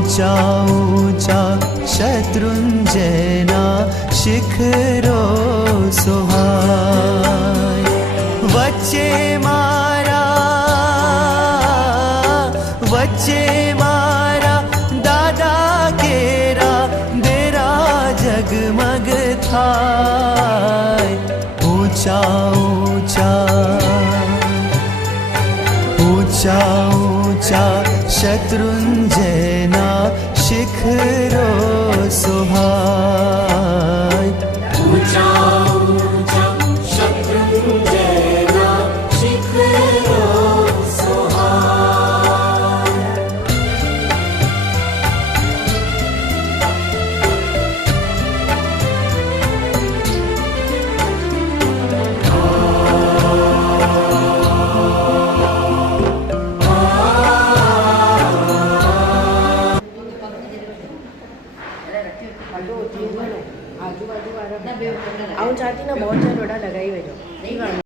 ऊंचा ऊंचा शत्रुंजयना शिखरो सोहाय। वच्चे मारा दादा केरा देरा जगमग थाय। ऊंचा ऊंचा ऊंचा ऊंचा शत्रुंजयना शिखरो सोहाय। ऊंचा ऊंचा शत्रुंजयना शिखरो सोहाय। आऊं चाहती ना बहुत सारा लगाई हुए जो